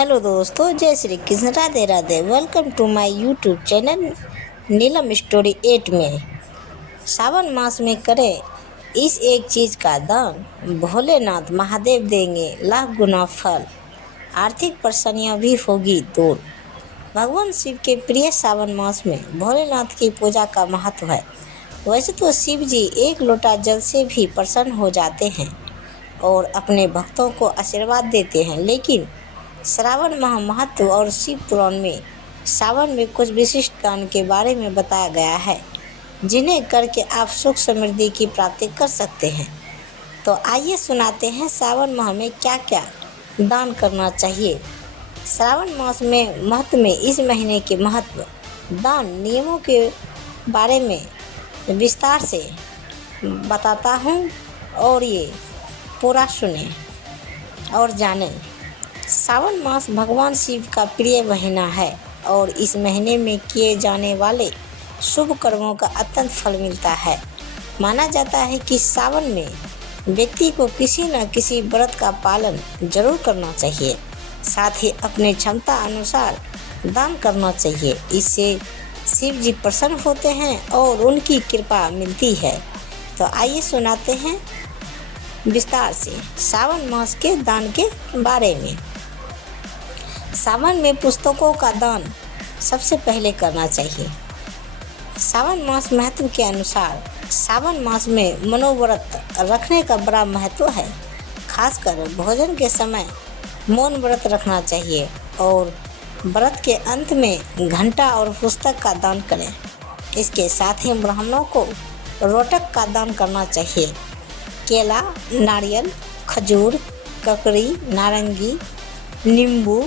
Hello दोस्तों, जय Shri Krishna, Radhe Radhe. Welcome to my YouTube channel Neelam story 8 में। सावन मास में करें इस एक चीज़ का दान, भोलेनाथ महादेव देंगे लाख गुना फल, आर्थिक परेशानियां भी होगी दूर। भगवान शिव के प्रिय सावन मास में भोलेनाथ की पूजा का महत्व है। वैसे तो शिव जी एक लोटा जल से भी प्रसन्न हो जाते हैं और अपने भक्तों को आशीर्वाद देते हैं, लेकिन श्रावण माह महत्व और शिव पुराण में सावन में कुछ विशिष्ट दान के बारे में बताया गया है, जिन्हें करके आप सुख समृद्धि की प्राप्ति कर सकते हैं। तो आइए सुनाते हैं सावन माह में क्या क्या दान करना चाहिए। श्रावण मास में महत्व में इस महीने के महत्व, दान नियमों के बारे में विस्तार से बताता हूँ और ये पूरा सुने और जानें। सावन मास भगवान शिव का प्रिय महीना है और इस महीने में किए जाने वाले शुभ कर्मों का अत्यंत फल मिलता है। माना जाता है कि सावन में व्यक्ति को किसी न किसी व्रत का पालन जरूर करना चाहिए, साथ ही अपने क्षमता अनुसार दान करना चाहिए। इससे शिव जी प्रसन्न होते हैं और उनकी कृपा मिलती है। तो आइए सुनाते हैं विस्तार से सावन मास के दान के बारे में। सावन में पुस्तकों का दान सबसे पहले करना चाहिए। सावन मास महत्व के अनुसार सावन मास में मनोव्रत रखने का बड़ा महत्व है। खासकर भोजन के समय मौन व्रत रखना चाहिए और व्रत के अंत में घंटा और पुस्तक का दान करें। इसके साथ ही ब्राह्मणों को रोटक का दान करना चाहिए। केला, नारियल, खजूर, ककड़ी, नारंगी, नींबू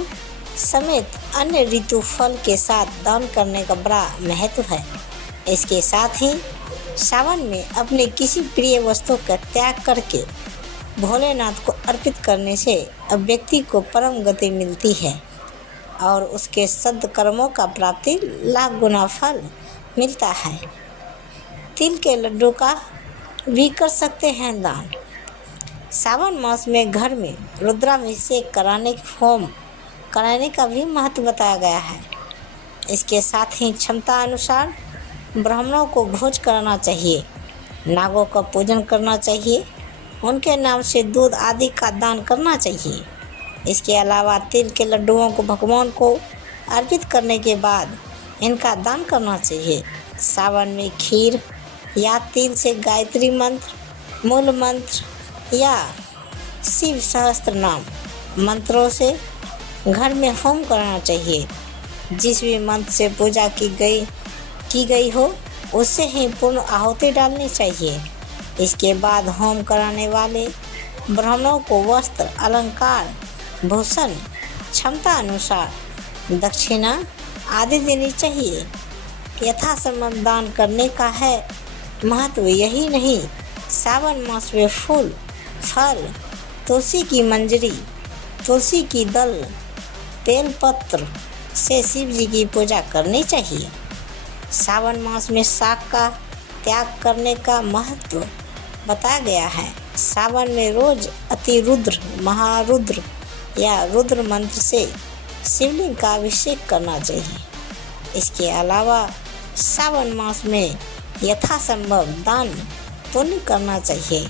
समेत अन्य ऋतु फल के साथ दान करने का बड़ा महत्व है। इसके साथ ही सावन में अपने किसी प्रिय वस्तु का त्याग करके भोलेनाथ को अर्पित करने से व्यक्ति को परम गति मिलती है और उसके सद्कर्मों का प्राप्ति लाख गुना फल मिलता है। तिल के लड्डू का भी कर सकते हैं दान। सावन मास में घर में रुद्राभिषेक कराने का भी महत्व बताया गया है। इसके साथ ही क्षमता अनुसार ब्राह्मणों को भोज कराना चाहिए, नागों का पूजन करना चाहिए, उनके नाम से दूध आदि का दान करना चाहिए। इसके अलावा तिल के लड्डुओं को भगवान को अर्पित करने के बाद इनका दान करना चाहिए। सावन में खीर या तिल से गायत्री मंत्र, मूल मंत्र या शिव सहस्त्र नाम मंत्रों से घर में होम करना चाहिए। जिस भी मंत्र से पूजा की गई हो उससे ही पूर्ण आहुति डालनी चाहिए। इसके बाद होम कराने वाले ब्राह्मणों को वस्त्र, अलंकार, भूषण, क्षमता अनुसार दक्षिणा आदि देनी चाहिए। यथासंभव दान करने का है महत्व यही नहीं, सावन मास में फूल, फल, तुलसी की मंजरी, तुलसी की दल, बेलपत्र से शिव जी की पूजा करनी चाहिए। सावन मास में शाक का त्याग करने का महत्व बताया गया है। सावन में रोज अतिरुद्र, महारुद्र या रुद्र मंत्र से शिवलिंग का अभिषेक करना चाहिए। इसके अलावा सावन मास में यथासंभव दान पुण्य करना चाहिए।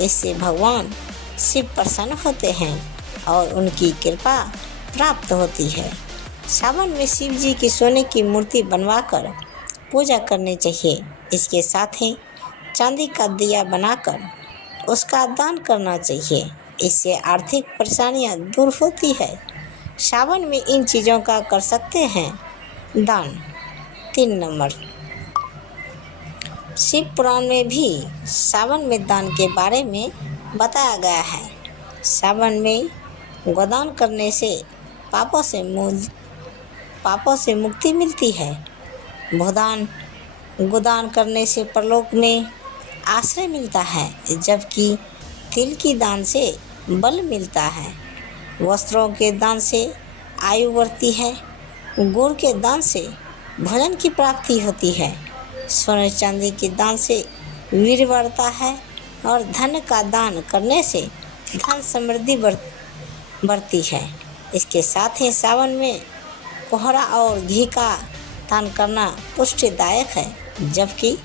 इससे भगवान शिव प्रसन्न होते हैं और उनकी कृपा प्राप्त होती है। सावन में शिव जी की सोने की मूर्ति बनवाकर पूजा करनी चाहिए। इसके साथ ही चांदी का दिया बनाकर उसका दान करना चाहिए। इससे आर्थिक परेशानियां दूर होती है। सावन में इन चीज़ों का कर सकते हैं दान। 3 नंबर, शिव पुराण में भी सावन में दान के बारे में बताया गया है। सावन में गोदान करने से पापों से मुक्ति मिलती है। गोदान करने से परलोक में आश्रय मिलता है, जबकि तिल की दान से बल मिलता है। वस्त्रों के दान से आयु बढ़ती है। गुड़ के दान से भोजन की प्राप्ति होती है। सोने चांदी के दान से वीर बढ़ता है और धन का दान करने से धन समृद्धि बढ़ती है। इसके साथ ही सावन में कोहरा और घी का दान करना पुष्टिदायक है, जबकि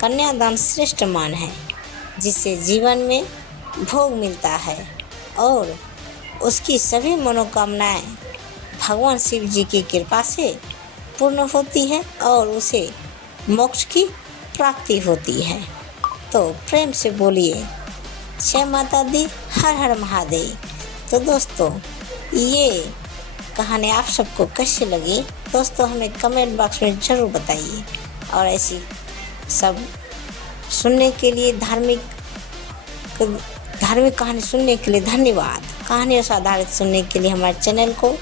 कन्यादान श्रेष्ठ मान है, जिससे जीवन में भोग मिलता है और उसकी सभी मनोकामनाएं भगवान शिव जी की कृपा से पूर्ण होती है और उसे मोक्ष की प्राप्ति होती है। तो प्रेम से बोलिए जय माता दी, हर हर महादेव। तो दोस्तों, ये कहानी आप सबको कैसी लगी दोस्तों, हमें कमेंट बॉक्स में ज़रूर बताइए। और ऐसी सब सुनने के लिए धार्मिक कहानी सुनने के लिए धन्यवाद। कहानियों से आधारित सुनने के लिए हमारे चैनल को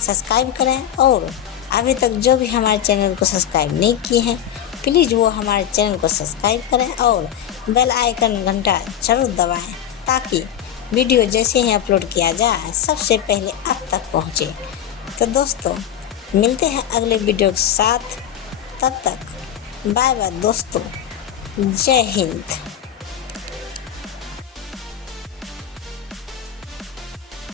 सब्सक्राइब करें, और अभी तक जो भी हमारे चैनल को सब्सक्राइब नहीं किए हैं प्लीज़ वो हमारे चैनल को सब्सक्राइब करें और बेल आइकन घंटा जरूर दबाएं, ताकि वीडियो जैसे ही अपलोड किया जाए सबसे पहले आप तक पहुंचे। तो दोस्तों, मिलते हैं अगले वीडियो के साथ, तब तक बाय बाय दोस्तों, जय हिंद।